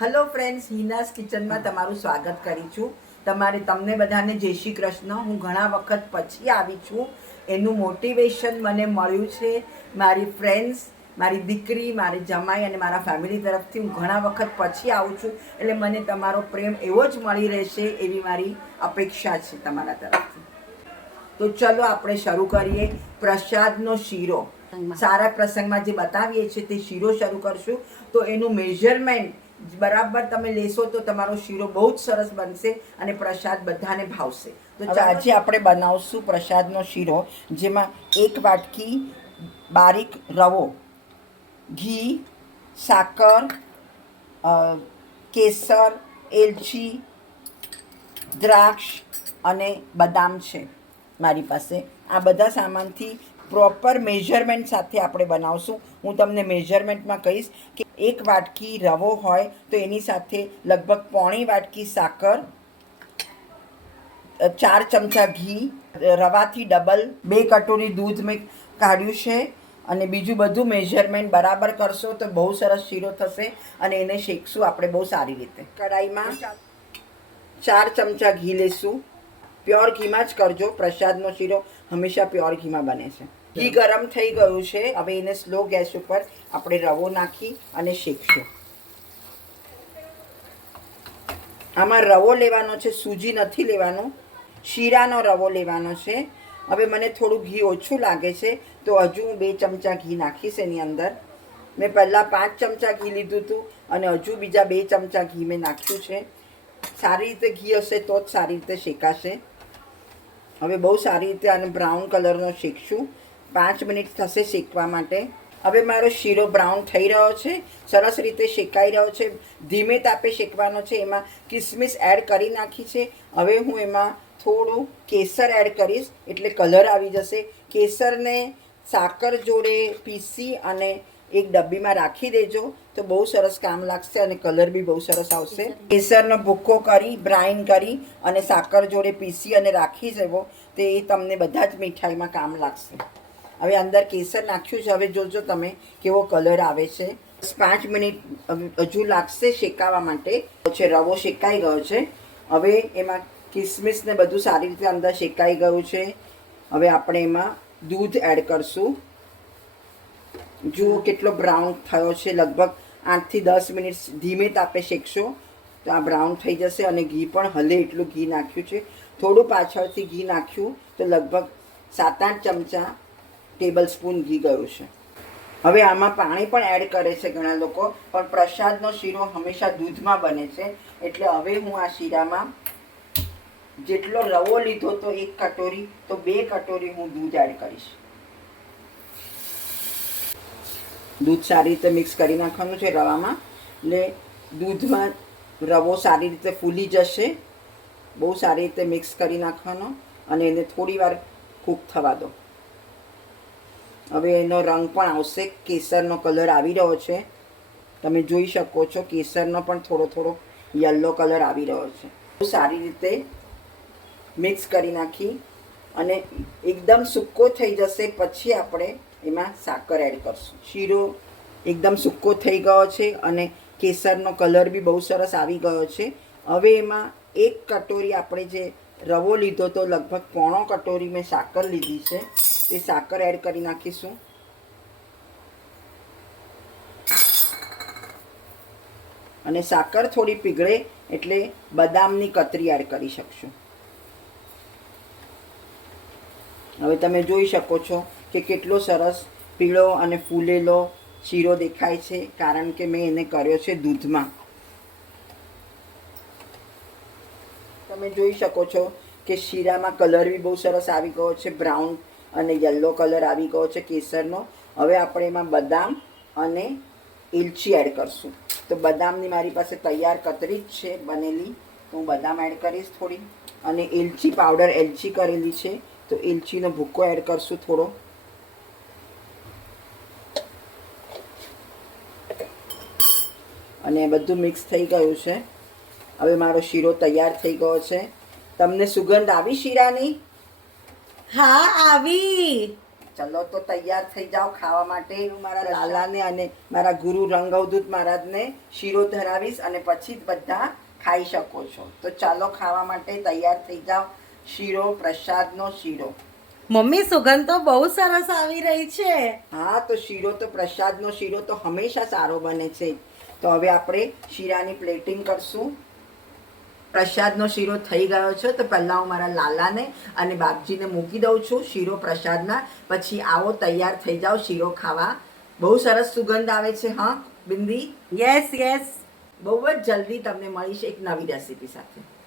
Hello friends, હિનાસ કિચનમાં તમારું સ્વાગત કરી છું. તમને બધાને જય શ્રી કૃષ્ણ. હું ઘણા વખત પછી આવી છું. એનું મોટિવેશન મને મળ્યું છે મારી ફ્રેન્ડ્સ, મારી દીકરી, મારી જમાઈ અને મારા ફેમિલી તરફથી. હું ઘણા વખત પછી આવું છું એટલે મને તમારો પ્રેમ એવો જ મળી રહેશે એવી મારી અપેક્ષા છે તમારા તરફથી. તો ચલો આપણે શરૂ કરીએ. પ્રસાદનો શીરો સારા પ્રસંગમાં જે બતાવીએ છીએ તે શીરો શરૂ કરશું. તો એનું મેઝરમેન્ટ બરાબર તમે લેશો તો તમારો શીરો બહુ જ સરસ બનશે અને પ્રસાદ બધાને ભાવશે. તો આજે આપણે બનાવશું પ્રસાદનો શીરો, જેમાં 1 વાટકી બારીક રવો, ઘી, સાકર, કેસર, એલચી, દ્રાક્ષ અને બદામ છે મારી પાસે. આ બધા સામાનથી પ્રોપર મેઝરમેન્ટ સાથે આપણે બનાવશું. હું તમને મેઝરમેન્ટમાં કહીશ કે 1 વાટકી રવો હોય તો એની સાથે લગભગ પોણી વાટકી સાકર, 4 ચમચા ઘી, રવાથી ડબલ 2 કટોરી દૂધ મેં કાઢ્યું છે. અને બીજું બધું મેઝરમેન્ટ બરાબર કરશો તો બહુ સરસ શીરો થશે અને એને શેકશું આપણે બહુ સારી રીતે. કઢાઈમાં 4 ચમચા ઘી લેશું. પ્યોર ઘીમાં જ કરજો. પ્રસાદનો શીરો હંમેશા પ્યોર ઘીમાં બને છે. ઘી ગરમ થઈ ગયું છે. હવે એને સ્લો ગેસ ઉપર આપણે રવો નાખી અને શેકશું. આમાં રવો લેવાનો છે, સૂજી નથી લેવાનું, શીરાનો રવો લેવાનો છે. હવે મને થોડું ઘી ઓછું લાગે છે તો હજુ હું 2 ચમચા ઘી નાખીશ એની અંદર. મેં પહેલાં 5 ચમચા ઘી લીધું હતું અને હજુ બીજા 2 ચમચા ઘી મેં નાખ્યું છે. સારી રીતે ઘી હશે તો જ સારી રીતે શેકાશે. હવે બહુ સારી રીતે આને બ્રાઉન કલરનો શેકશું. 5 મિનિટ થશે શેકવા માટે. હવે મારો શીરો બ્રાઉન થઈ રહ્યો છે, સરસ રીતે શેકાઈ રહ્યો છે. ધીમે તાપે શેકવાનો છે. એમાં કિસમિસ એડ કરી નાખી છે. હવે હું એમાં થોડું કેસર એડ કરીશ એટલે કલર આવી જશે. કેસરને સાકર જોડે પીસી અને એક ડબ્બીમાં રાખી દેજો તો બહુ સરસ કામ લાગશે અને કલર બી બહુ સરસ આવશે. કેસરનો ભૂક્કો કરી બ્રાઇન કરી અને સાકર જોડે પીસી અને રાખી દેવો તો એ તમને બધા જ મીઠાઈમાં કામ લાગશે. હવે અંદર કેસર નાખ્યું છે. હવે જોજો તમે કેવો કલર આવે છે. 5 મિનિટ હજુ લાગશે શેકાવા માટે. રવો શેકાઈ ગયો છે. હવે એમાં કિસમિસ ને બધું સારી રીતે અંદર શેકાઈ ગયું છે. હવે આપણે એમાં દૂધ એડ કરશું. જુઓ કેટલો બ્રાઉન થયો છે. લગભગ 8 થી 10 મિનિટ ધીમે તાપે શેકશો તો આ બ્રાઉન થઈ જશે. અને ઘી પણ હલે એટલું ઘી નાખ્યું છે. થોડું પાછળથી ઘી નાખ્યું તો લગભગ 7-8 ચમચા ટેબલ સ્પૂન ઘી ગયું છે. હવે આમાં પાણી પણ એડ કરે છે ઘણા લોકો, પણ પ્રસાદનો શીરો હંમેશા દૂધમાં બને છે. એટલે હવે હું આ શીરામાં જેટલો રવો લીધો તો 1 કટોરી તો 2 કટોરી હું દૂધ એડ કરીશ. દૂધ સારી રીતે મિક્સ કરી નાખવાનું છે રવામાં, એટલે દૂધમાં રવો સારી રીતે ફૂલી જશે. બહુ સારી રીતે મિક્સ કરી નાખવાનો અને એને થોડી વાર કૂક થવા દો. હવે એનો રંગ પણ આવશે. કેસરનો કલર આવી રહ્યો છે. તમે જોઈ શકો છો કેસરનો પણ થોડો થોડો યલો કલર આવી રહ્યો છે. બહુ સારી રીતે મિક્સ કરી નાખી અને એકદમ સૂકો થઈ જશે પછી આપણે એમાં સાકર એડ કરશું. શીરો એકદમ સૂકો થઈ ગયો છે અને કેસરનો કલર બી બહુ સરસ આવી ગયો છે. હવે એમાં 1 કટોરી આપણે જે રવો લીધો તો લગભગ પોણો કટોરી મેં સાકર લીધી છે. એ સાકર એડ કરી નાખીશું. અને સાકર થોડી પીગળે એટલે બદામની કતરી એડ કરી શકશું. હવે તમે જોઈ શકો છો કે કેટલો સરસ પીળો અને ફૂલેલો શીરો દેખાય છે, કારણ કે મેં એને કર્યો છે દૂધમાં. તમે જોઈ શકો છો કે શીરામાં કલર બી બહુ સરસ આવી ગયો છે. બ્રાઉન અને યલો કલર આવી ગયો છે કેસરનો. હવે આપણે એમાં બદામ અને એલચી એડ કરશું. તો બદામની મારી પાસે તૈયાર કતરી જ છે બનેલી, તો હું બદામ એડ કરીશ થોડી. અને એલચી પાવડર એલચી કરેલી છે તો એલચીનો ભૂક્કો એડ કરશું થોડો. અને બધું મિક્સ થઈ ગયું છે. હવે મારો શીરો તૈયાર થઈ ગયો છે. તમને સુગંધ આવી શીરાની? હા આવી. ચલો તો તૈયાર થઈ જાઓ ખાવા માટે. હું મારા લાલાને અને મારા ગુરુ રંગ અવધૂત મહારાજને શીરો ધરાવીશ અને પછી જ બધા ખાઈ શકો છો. તો ચાલો ખાવા માટે તૈયાર થઈ જાઓ. શીરો, પ્રસાદનો શીરો. મમ્મી સુગંધ તો બહુ સરસ આવી રહી છે. હા, તો શીરો તો પ્રસાદનો શીરો તો હંમેશા સારો બને છે. તો હવે આપણે શીરાની પ્લેટિંગ કરશું. પ્રસાદનો શીરો થઈ ગયો છે. તો પહેલાં હું મારા લાલાને અને બાપજીને મૂકી દઉં છું શીરો પ્રસાદના. પછી આવો તૈયાર થઈ જાઓ શીરો ખાવા. બહુ સરસ સુગંધ આવે છે. હા બિંદી? Yes yes. બહુ જ જલ્દી તમને મળીશ એક નવી રેસીપી સાથે.